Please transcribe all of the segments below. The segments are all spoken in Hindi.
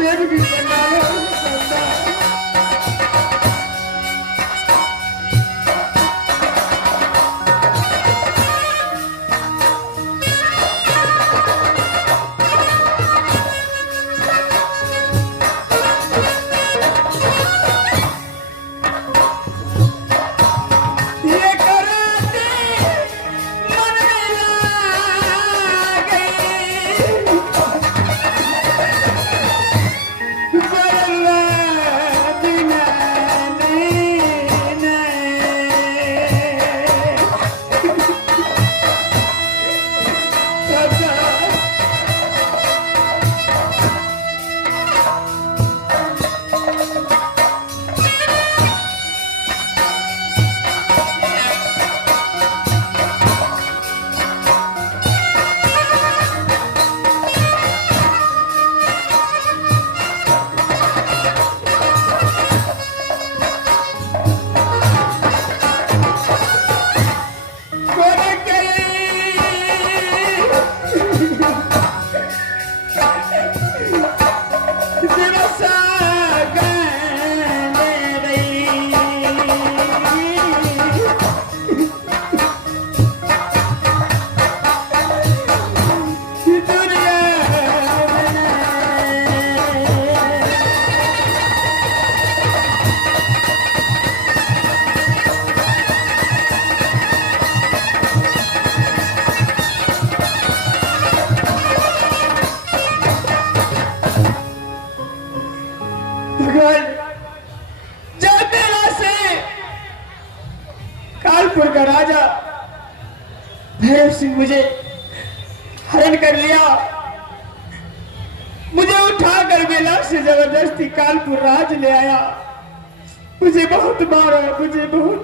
देवगी बनाया कानपुर का राजा भैरव सिंह मुझे हरण कर लिया। मुझे उठाकर बेला से जबरदस्ती कानपुर राज ले आया। मुझे बहुत मारा, मुझे बहुत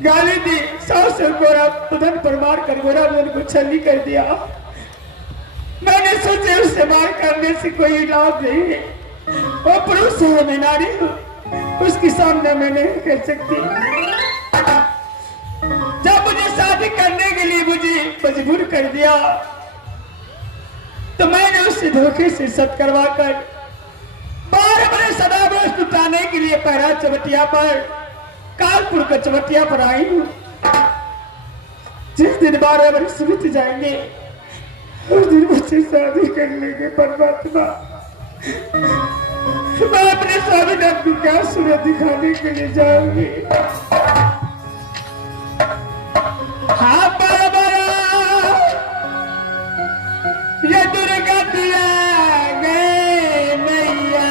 गाली दी, सास और गोरा बदन पर मार कर गोरा बदन को छली कर दिया। मैंने सोचे उससे मार करने से कोई लाभ नहीं है, वो पुरुष है, मैं नारी हूँ, उसके सामने मैं नहीं कर सकती। जब मुझे शादी करने के लिए मुझे मजबूर कर दिया तो मैंने उससे धोखे से सत करवाकर 12 बड़े सदाव्रत उठाने के लिए पहरा चवटिया पर कानपुर का चवटिया पर आई हूँ। जिस दिन 12 बरस बीत जाएंगे उस दिन मुझसे शादी कर लेंगे परमात्मा। मैं अपने स्वामीनाथ की क्या सूरत दिखाने के लिए जाऊंगी। हाँ बराबर ये दुर्गा दिया गए मैया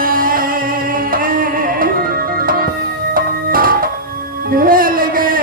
ढल गए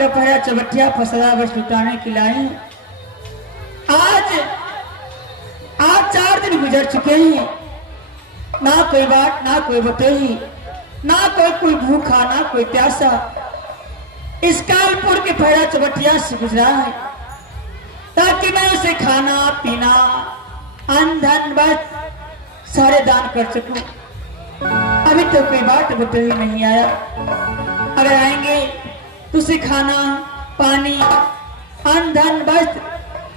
का पहरा चबटिया फसला बस लुटाने की लाई। आज 4 दिन गुजर चुके हैं, ना कोई बात, ना कोई बतई, ना कोई भूखा, ना कोई प्यासा इस कालपुर के पहरा चबटिया से गुजरा है, ताकि मैं उसे खाना पीना अन्न धन बस सारे दान कर सकूं। अभी तो कोई बात बतई नहीं आया। अगर आएंगे तो उसे खाना पानी अन्न धन बस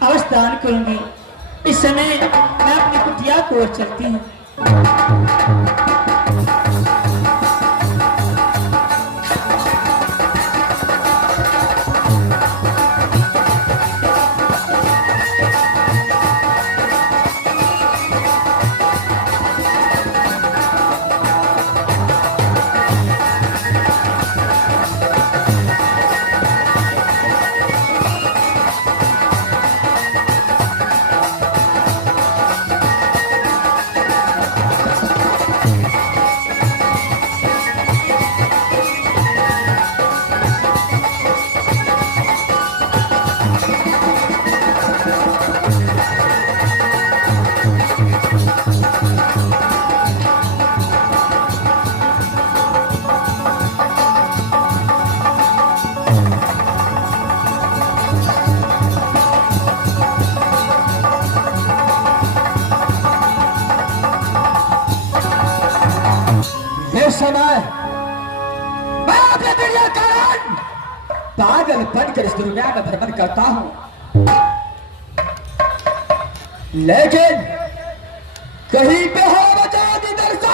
अवश्य दान करूंगी। इस समय मैं अपनी कुटिया को ओर चलती हूँ। समय मैं अपने दुनिया कारण पागल बनकर इस दुनिया में भ्रमण करता हूं, लेकिन कहीं पे हो बचा दी दर्शन।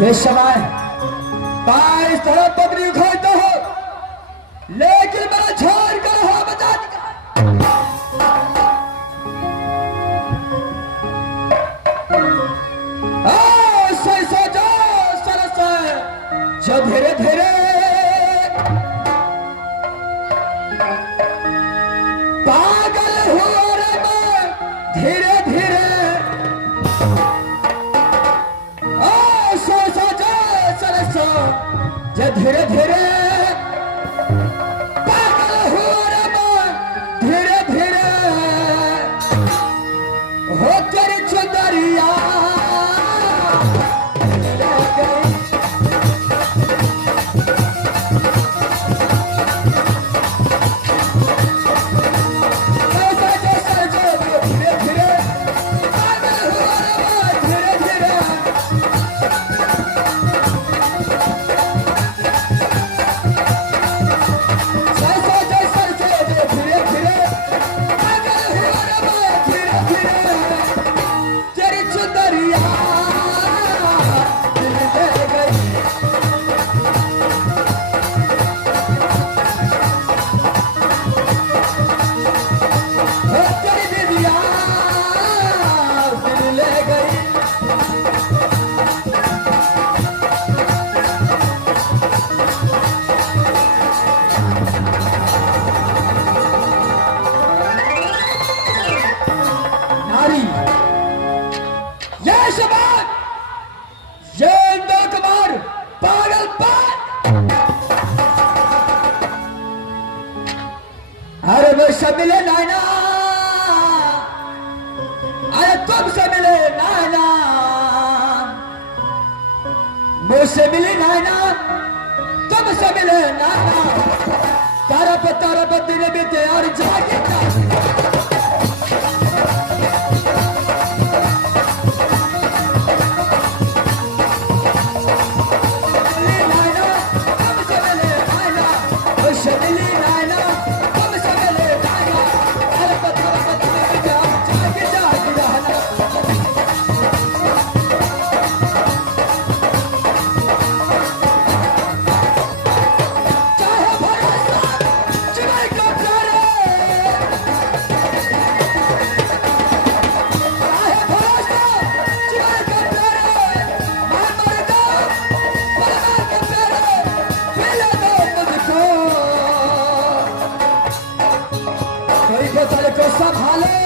ये समय मैं इस तरह पगड़ी खोलता हूं, लेकिन मेरा छोड़ कर हो बचा दी। जो धीरे धीरे पागल हुआ रे मैं, धीरे धीरे जो धीरे धीरे पागल हुआ रे मैं, धीरे धीरे हो तेरी चुंदरिया मुझसे मिले नाना, अरे तुमसे मिले नाना, मुझसे मिले नाना, तुमसे मिले नाना, तारा पर दिन बीते और जागे संभाले,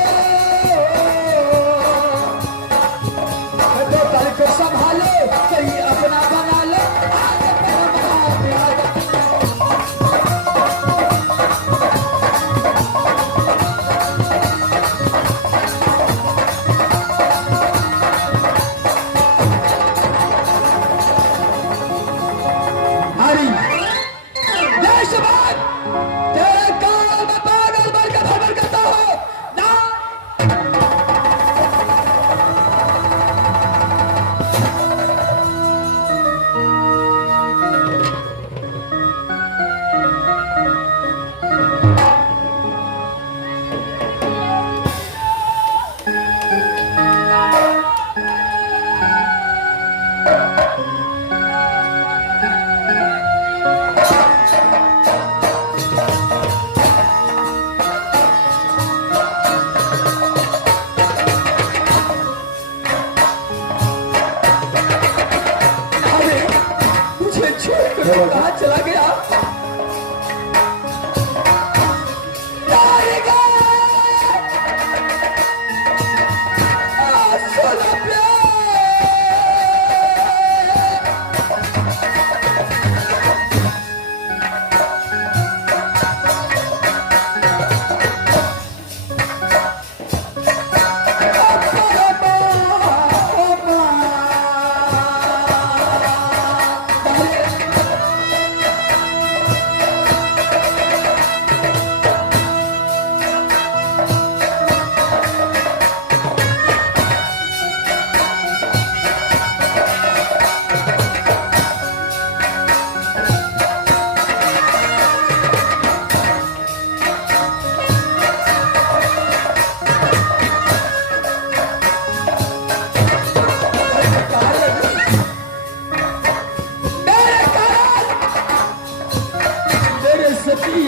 तो कल को संभाले कहीं कहाँ चला गया?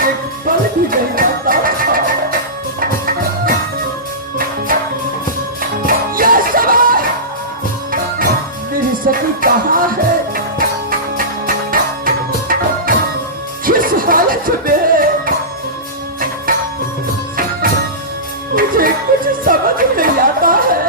एक पल भी नहीं रहता था। यह सवाल मेरी सती कहाँ है? किस हालत में? मुझे कुछ समझ नहीं आता है।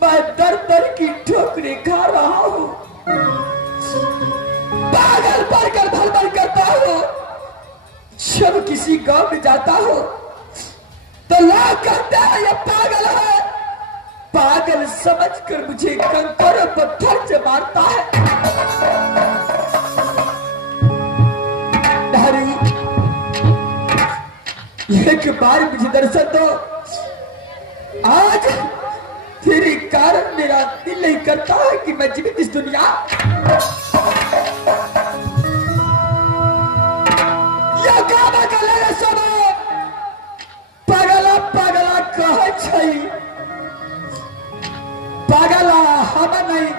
मैं दर दर की ठोकरें खा रहा हूँ, पागल बनकर भल भल करता हूँ। जब किसी गांव में जाता हूँ तो लोग कहते हैं ये पागल है। पागल समझकर मुझे कंकर पत्थर से मारता है। एक बार मुझे दर्शन दो। आज तेरे कारण मेरा दिल नहीं करता है कि मैं जीवित इस दुनिया। यह गाना गले सब पगला पगला कहे छै, पगला हम नहीं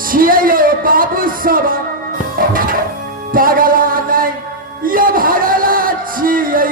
छियै बाबू सब, पगला नहीं ये भगला छियै।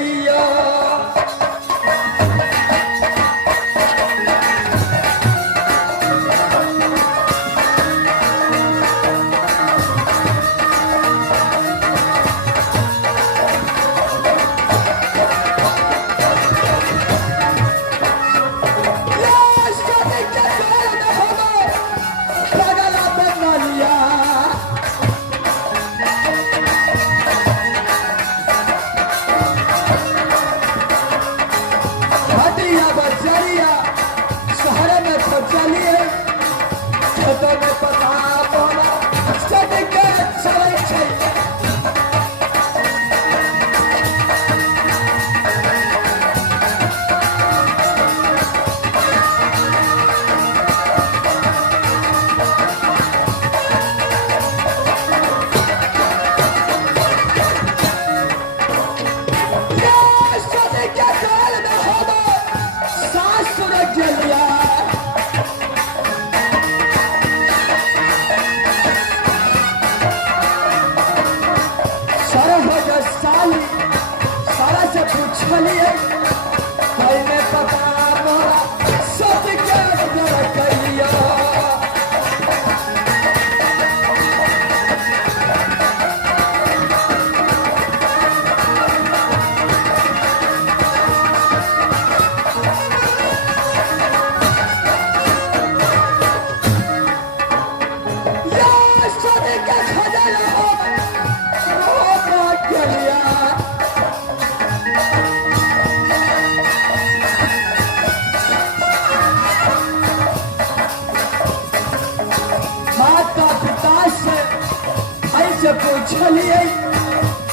चलिए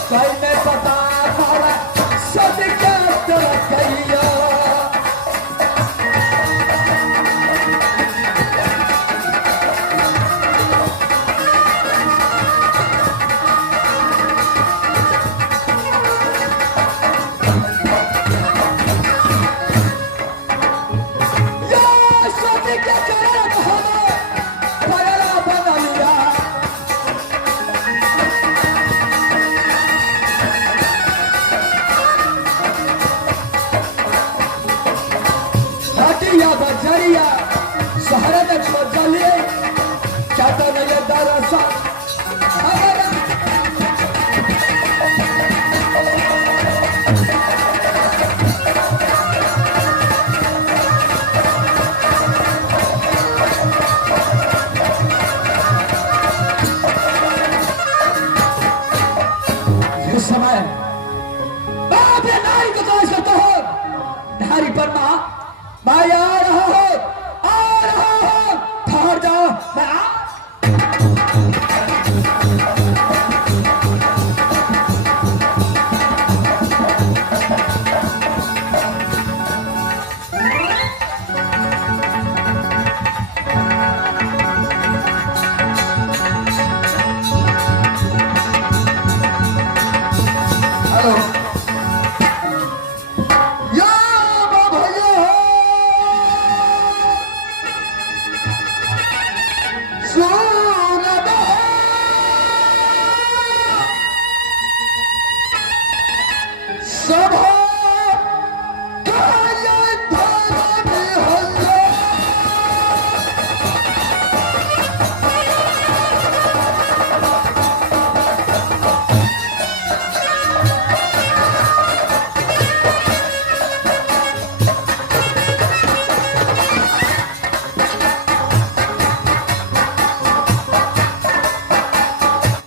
कोई मैं बता मारा सब क्या तेरा कैया या सब क्या करा